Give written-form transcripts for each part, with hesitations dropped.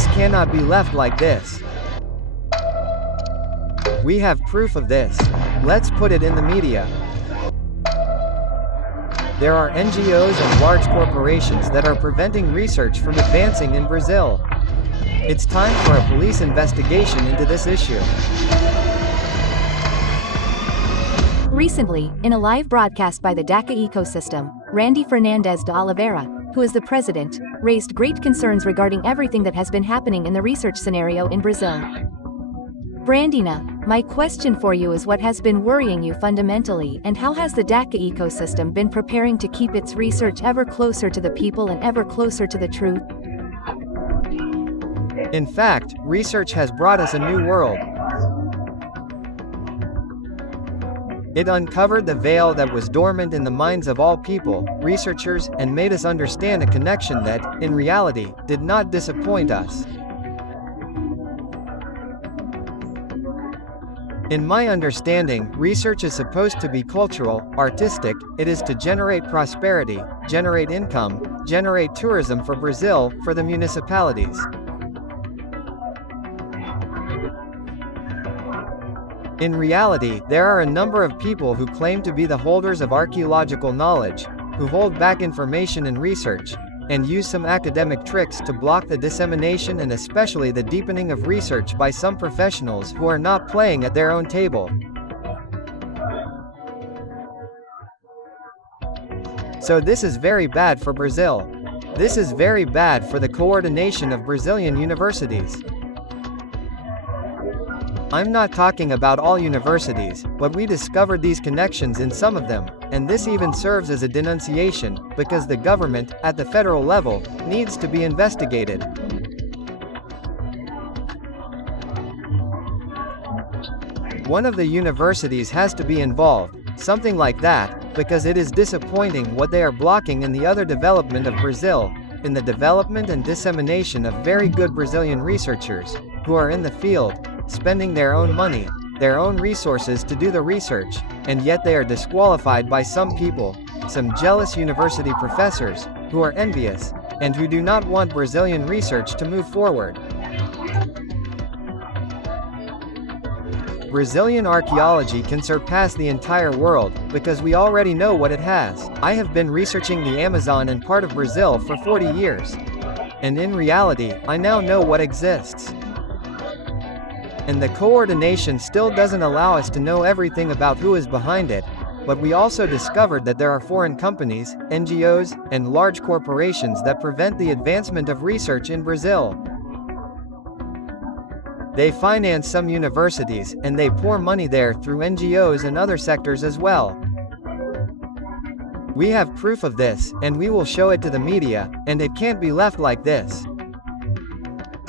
This cannot be left like this. We have proof of this. Let's put it in the media. There are NGOs and large corporations that are preventing research from advancing in Brazil. It's time for a police investigation into this issue. Recently, in a live broadcast by the DACA ecosystem, Randy Fernandes de Oliveira, who is the president, raised great concerns regarding everything that has been happening in the research scenario in Brazil. Brandina, my question for you is what has been worrying you fundamentally, and how has the DACA ecosystem been preparing to keep its research ever closer to the people and ever closer to the truth? In fact, research has brought us a new world. It uncovered the veil that was dormant in the minds of all people, researchers, and made us understand a connection that, in reality, did not disappoint us. In my understanding, research is supposed to be cultural, artistic. It is to generate prosperity, generate income, generate tourism for Brazil, for the municipalities. In reality, there are a number of people who claim to be the holders of archaeological knowledge, who hold back information and research, and use some academic tricks to block the dissemination and especially the deepening of research by some professionals who are not playing at their own table. So this is very bad for Brazil. This is very bad for the coordination of Brazilian universities. I'm not talking about all universities, but we discovered these connections in some of them, and this even serves as a denunciation, because the government, at the federal level, needs to be investigated. One of the universities has to be involved, something like that, because it is disappointing what they are blocking in the other development of Brazil, in the development and dissemination of very good Brazilian researchers, who are in the field, spending their own money, their own resources to do the research, and yet they are disqualified by some people, some jealous university professors, who are envious, and who do not want Brazilian research to move forward. Brazilian archaeology can surpass the entire world, because we already know what it has. I have been researching the Amazon and part of Brazil for 40 years. And in reality, I now know what exists. And the coordination still doesn't allow us to know everything about who is behind it, but we also discovered that there are foreign companies, NGOs, and large corporations that prevent the advancement of research in Brazil. They finance some universities, and they pour money there through NGOs and other sectors as well. We have proof of this, and we will show it to the media, and it can't be left like this.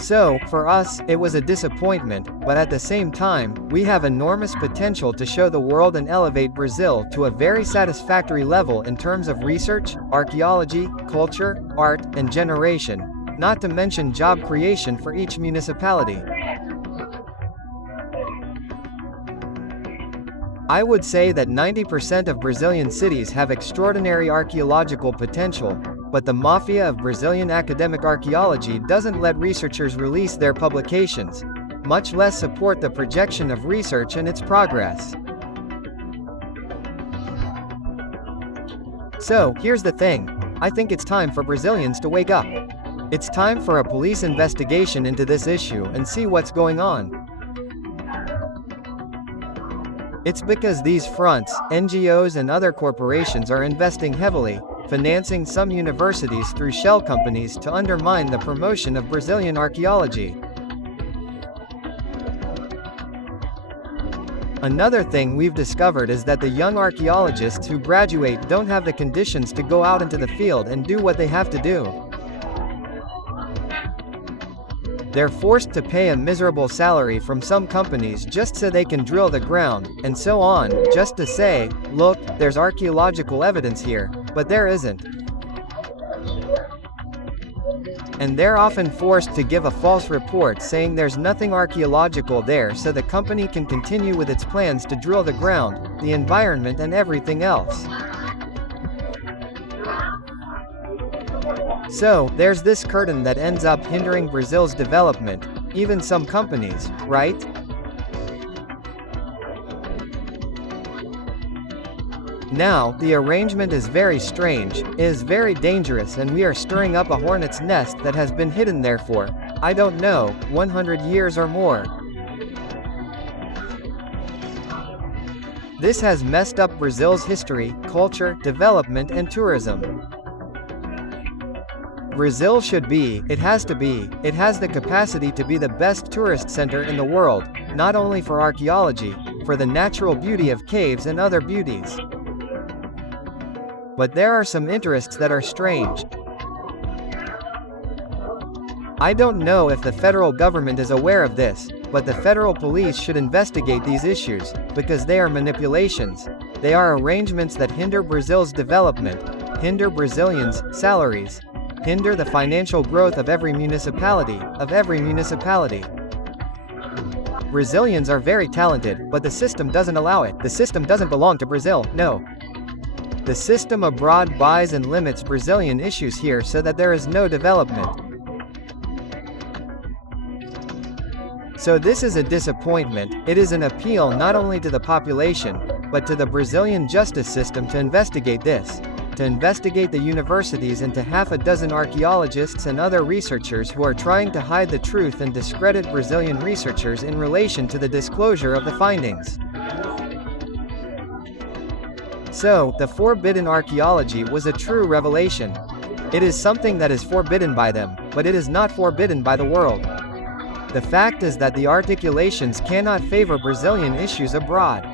So, for us, it was a disappointment, but at the same time, we have enormous potential to show the world and elevate Brazil to a very satisfactory level in terms of research, archaeology, culture, art, and generation, not to mention job creation for each municipality. I would say that 90% of Brazilian cities have extraordinary archaeological potential, but the mafia of Brazilian academic archaeology doesn't let researchers release their publications, much less support the projection of research and its progress. So, here's the thing. I think it's time for Brazilians to wake up. It's time for a police investigation into this issue and see what's going on. It's because these fronts, NGOs and other corporations are investing heavily, financing some universities through shell companies to undermine the promotion of Brazilian archaeology. Another thing we've discovered is that the young archaeologists who graduate don't have the conditions to go out into the field and do what they have to do. They're forced to pay a miserable salary from some companies just so they can drill the ground, and so on, just to say, look, there's archaeological evidence here, but there isn't. And they're often forced to give a false report saying there's nothing archaeological there so the company can continue with its plans to drill the ground, the environment and everything else. So, there's this curtain that ends up hindering Brazil's development, even some companies, right? Now, the arrangement is very strange, is very dangerous, and we are stirring up a hornet's nest that has been hidden there for, I don't know, 100 years or more. This has messed up Brazil's history, culture, development, and tourism. Brazil should be, it has to be, it has the capacity to be the best tourist center in the world, not only for archaeology, for the natural beauty of caves and other beauties. But there are some interests that are strange. I don't know if the federal government is aware of this, but the federal police should investigate these issues, because they are manipulations. They are arrangements that hinder Brazil's development, hinder Brazilians' salaries, hinder the financial growth of every municipality, Brazilians are very talented, but the system doesn't allow it. The system doesn't belong to Brazil, no. The system abroad buys and limits Brazilian issues here so that there is no development. So this is a disappointment. It is an appeal not only to the population, but to the Brazilian justice system to investigate this, to investigate the universities and to half a dozen archaeologists and other researchers who are trying to hide the truth and discredit Brazilian researchers in relation to the disclosure of the findings. So, the forbidden archaeology was a true revelation. It is something that is forbidden by them, but it is not forbidden by the world. The fact is that the articulations cannot favor Brazilian issues abroad.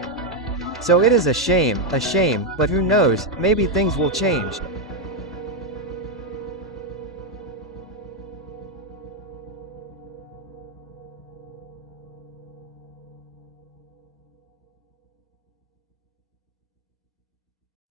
So it is a shame, but who knows, maybe things will change.